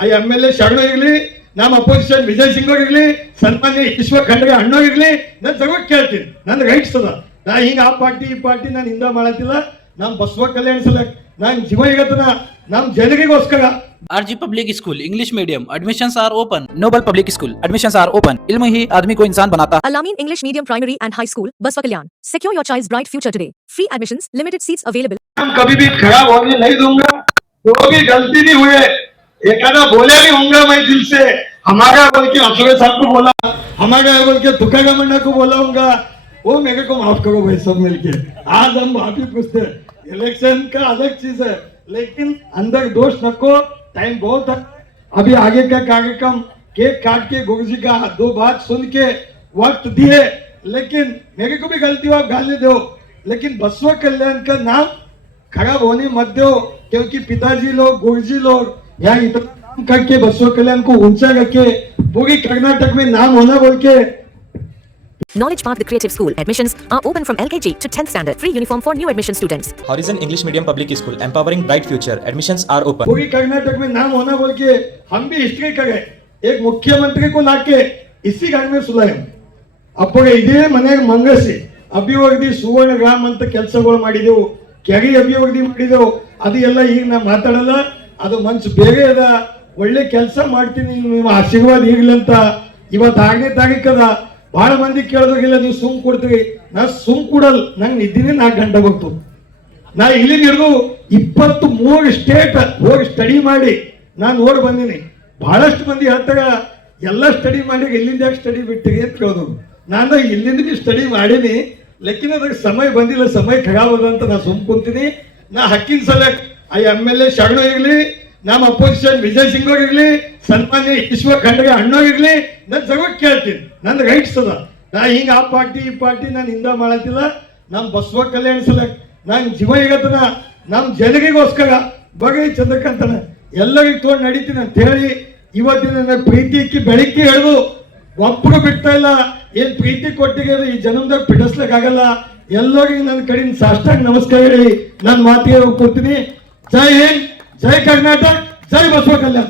ಆ MLA ಶರಣ ಇರ್ಲಿ, ನಮ್ಮ ಅಪೋಸಿಷನ್ ವಿಜಯ್ ಸಿಂಗ್ ಇರ್ಲಿ, ಸನ್ಮಾನ್ಯ ಈಶ್ವರ್ ಖಂಡ್ರೆ ಅಣ್ಣೋಗಿರ್ಲಿ, ನಾನು ಜಗತ್ ಕೇಳ್ತೀನಿ, ನನ್ನ ರೈಟ್ಸ್ ಅದ. ನಾ ಹಿಂಗ ಆ ಪಾರ್ಟಿ ಈ ಪಾರ್ಟಿ ನಾನು ಹಿಂದ ಮಾಡತ್ತಿಲ್ಲ. ನಮ್ ಬಸವ ಕಲ್ಯಾಣ ಸಲಕ್ ನಾನು ಜೀವ ಈಗತನ ನಮ್ ಜನರಿಗೋಸ್ಕರ. RG public school English medium admissions are open. Noble public school admissions are open. इल्म ही आदमी को इंसान बनाता है. Al-Amin English Medium Primary and High School, Baswa Kalyan. Secure your child's bright future today. Free admissions, limited seats available. हम कभी भी खराब होने नहीं दूंगा. जो भी गलती भी हुए, एकादा बोले भी होऊंगा मैं दिल से. हमारा बोल के अफसर साहब को बोला, हमारा बोल के तुका गमंडा को बोलाऊंगा, वो मेरे को माफ करो भाई सब मिलके. आज हम माफी पूछते. इलेक्शन का अलग चीज है, लेकिन अंदर दोष रखो. टाइम बहुत है. अभी आगे का कार्यक्रम केक काट के गुरुजी का 2 बात सुन के वक्त दिए, लेकिन मेरे को भी गलती हुआ, गाली दो, लेकिन बसवा कल्याण का नाम खराब होने मत दो. क्योंकि पिताजी लोग, गुरुजी लोग यहाँ इतना काम करके बसवा कल्याण को ऊंचा करके पूरी कर्नाटक में नाम होना बोल के. Knowledge Path, the Creative School. Admissions are open from LKG to 10th standard. Free uniform for new admission students. Horizon English Medium Public School, empowering bright future. Admissions are open. पूरी कर्नाटक में नाम होना बोल के हम भी हिस्ट्री करे. एक मुख्यमंत्री को लाके इसी घर में सुलाए. ಅಪ್ಪಗೆ ಇದೇ ಮನೆಗೆ ಮಂಗಸಿ ಅಭಿವೃದ್ಧಿ ಸುವರ್ಣ ಗ್ರಾಮ ಅಂತ ಕೆಲಸಗಳು ಮಾಡಿದೆವು, ಕೆರೆ ಅಭಿವೃದ್ಧಿ ಮಾಡಿದೆವು. ಅದು ಎಲ್ಲ ಈಗ ನಾ ಮಾತಾಡಲ್ಲ, ಅದು ಮನ್ಸು ಬೇರೆ ಅದ. ಒಳ್ಳೆ ಕೆಲಸ ಮಾಡ್ತೀನಿ, ನಿಮ್ಮ ಆಶೀರ್ವಾದ ಇರ್ಲಿ ಅಂತ. ಇವತ್ತು 6ನೇ ತಾರೀಕದ ಬಹಳ ಮಂದಿ ಕೇಳೋದಿಲ್ಲ, ನೀವು ಸುಮ್ ಕೊಡ್ತೀವಿ. ನಾ ಸುಮ್ ಕೊಡಲ್, ನಂಗೆ ನಿದ್ದಿನೇ 4 ಗಂಟೆ ಬಂತು. ನಾ ಇಲ್ಲಿ ಹಿಡಿದು 23 ಸ್ಟೇಟ್ ಹೋಗಿ ಸ್ಟಡಿ ಮಾಡಿ ನಾನು ನೋಡಿ ಬಂದೀನಿ. ಬಹಳಷ್ಟು ಮಂದಿ ಹೇಳ್ತಾಗ ಎಲ್ಲ ಸ್ಟಡಿ ಮಾಡಿ ಎಲ್ಲಿಂದ ಯಾಕೆ ಸ್ಟಡಿ ಬಿಟ್ಟಿಗೆ ಅಂತ ಕೇಳೋದು. ನಾನು ಇಲ್ಲಿಂದ ಬಿ ಸ್ಟಡಿ ಮಾಡೀನಿ, ಲೆಕ್ಕಿನ ಅದಕ್ಕೆ ಸಮಯ ಬಂದಿಲ್ಲ, ಸಮಯ ಖರಾಬ್ ಅದ ಅಂತ ನಾ ಸುಮ್ ಕುಂತೀನಿ. ನಾ ಹಕ್ಕಿನ ಸಲಕ್ ಆ MLA ಶರಣ ಇರ್ಲಿ, ನಮ್ಮ ಅಪೋಸಿಷನ್ ವಿಜಯ್ ಸಿಂಗ್ ಇರ್ಲಿ, ಸನ್ಮಾನ್ಯ ಈಶ್ವರ್ ಖಂಡ್ರೆ ಅಣ್ಣೋಗಿರ್ಲಿ, ನಾನು ಜಗತ್ ಕೇಳ್ತೀನಿ, ನನ್ನ ರೈಟ್ಸ್ ಅದ. ನಾ ಹಿಂಗ ಆ ಪಾರ್ಟಿ ಈ ಪಾರ್ಟಿ ನಾನು ಹಿಂದ ಮಾಡತ್ತಿಲ್ಲ. ನಮ್ ಬಸವ ಕಲ್ಯಾಣ ಸಲಕ್ ನಾನು ಜೀವ ಈಗತನ ನಮ್ ಜನರಿಗೋಸ್ಕರ ಬಗೆ ಚಂದ್ರಕಾಂತನ ಎಲ್ಲರಿಗೂ ತೋಡ್ ನಡೀತೀನಿ ಅಂತ ಹೇಳಿ ಇವತ್ತಿನ ನನ್ನ ಪ್ರೀತಿಕ್ಕೆ ಬೆಳಿಗ್ಗೆ ಹೇಳುದು ಒಬ್ಬರು ಬಿಡ್ತಾ ಇಲ್ಲ. ಏನ್ ಪ್ರೀತಿ ಕೊಟ್ಟಿಗೆ ಈ ಜನ್ಮದಾಗ ಬಿಡಿಸ್ಲಿಕ್ಕಾಗಲ್ಲ. ಎಲ್ಲರಿಗೂ ನನ್ನ ಕಡೆಯಿಂದ ಸಾಷ್ಟಾಂಗ ನಮಸ್ಕಾರ ಹೇಳಿ ನನ್ನ ಮಾತಿಗೆ ಹೋಗ್ಕೊಡ್ತೀನಿ. ಜೈ ಹಿಂದ್, ಜೈ ಕರ್ನಾಟಕ, ಜೈ ಬಸವ ಕಲ್ಯಾಣ.